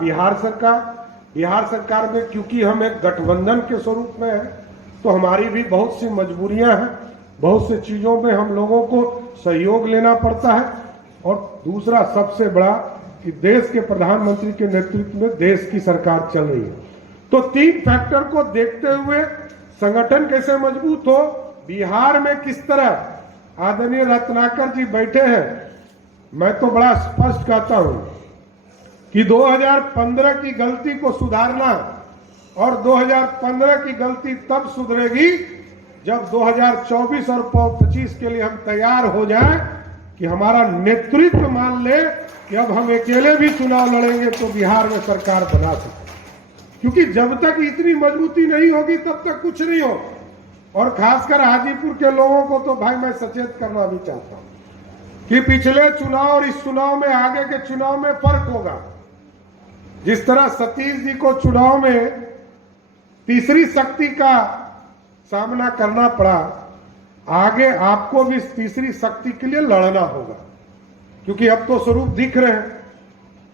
बिहार सरकार में क्योंकि हम एक गठबंधन के स्वरूप में है तो हमारी भी बहुत सी मजबूरियां हैं, बहुत सी चीजों में हम लोगों को सहयोग लेना पड़ता है। और दूसरा सबसे बड़ा कि देश के प्रधानमंत्री के नेतृत्व में देश की सरकार चल रही है, तो तीन फैक्टर को देखते हुए संगठन कैसे मजबूत हो, बिहार में किस तरह आदरणीय रत्नाकर जी बैठे हैं। मैं तो बड़ा स्पष्ट कहता हूं कि 2015 की गलती को सुधारना और 2015 की गलती तब सुधरेगी जब 2024 और 25 के लिए हम तैयार हो जाएं कि हमारा नेतृत्व मान ले कि अब हम अकेले भी चुनाव लड़ेंगे तो बिहार में सरकार बना सकते। क्योंकि जब तक इतनी मजबूती नहीं होगी तब तक कुछ नहीं हो। और खासकर हाजीपुर के लोगों को तो भाई मैं सचेत करना भी चाहता हूं कि पिछले चुनाव और इस चुनाव में आगे के चुनाव में फर्क होगा। जिस तरह सतीश जी को चुनाव में तीसरी शक्ति का सामना करना पड़ा, आगे आपको भी इस तीसरी शक्ति के लिए लड़ना होगा। क्योंकि अब तो स्वरूप दिख रहे हैं,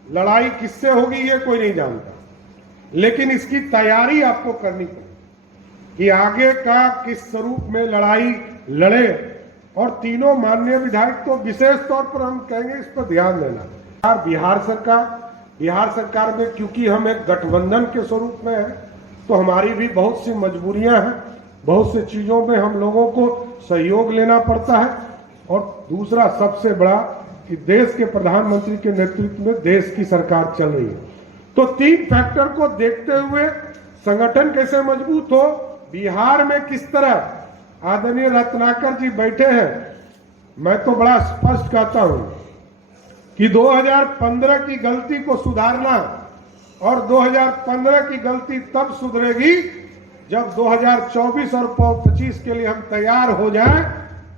लड़ाई किससे होगी ये कोई नहीं जानता, लेकिन इसकी तैयारी आपको करनी पड़ेगी कि आगे का किस स्वरूप में लड़ाई लड़े। और तीनों माननीय विधायक तो विशेष तौर पर हम कहेंगे इस पर ध्यान देना। बिहार सरकार में क्योंकि हम एक गठबंधन के स्वरूप में है तो हमारी भी बहुत सी मजबूरियां हैं, बहुत सी चीजों में हम लोगों को सहयोग लेना पड़ता है। और दूसरा सबसे बड़ा कि देश के प्रधानमंत्री के नेतृत्व में देश की सरकार चल रही है, तो तीन फैक्टर को देखते हुए संगठन कैसे मजबूत हो, बिहार में किस तरह आदरणीय रत्नाकर जी बैठे हैं। मैं तो बड़ा स्पष्ट कहता हूं कि 2015 की गलती को सुधारना और 2015 की गलती तब सुधरेगी जब 2024 और 25 के लिए हम तैयार हो जाएं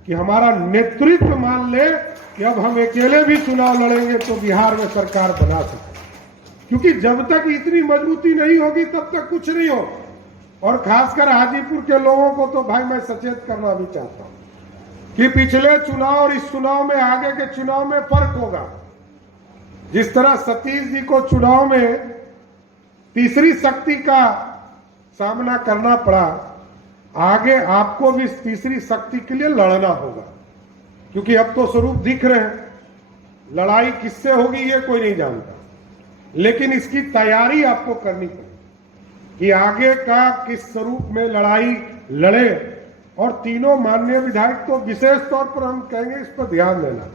कि हमारा नेतृत्व मान ले कि अब हम अकेले भी चुनाव लड़ेंगे तो बिहार में सरकार बना सकते। क्योंकि जब तक इतनी मजबूती नहीं होगी तब तक कुछ नहीं हो। और खासकर हाजीपुर के लोगों को तो भाई मैं सचेत करना भी चाहता हूं कि पिछले चुनाव और इस चुनाव में आगे के चुनाव में फर्क होगा। जिस तरह सतीश जी को चुनाव में तीसरी शक्ति का सामना करना पड़ा, आगे आपको भी इस तीसरी शक्ति के लिए लड़ना होगा। क्योंकि अब तो स्वरूप दिख रहे हैं, लड़ाई किससे होगी ये कोई नहीं जानता, लेकिन इसकी तैयारी आपको करनी पड़ेगी कि आगे का किस स्वरूप में लड़ाई लड़े। और तीनों माननीय विधायक तो विशेष तौर पर हम कहेंगे इस पर ध्यान देना।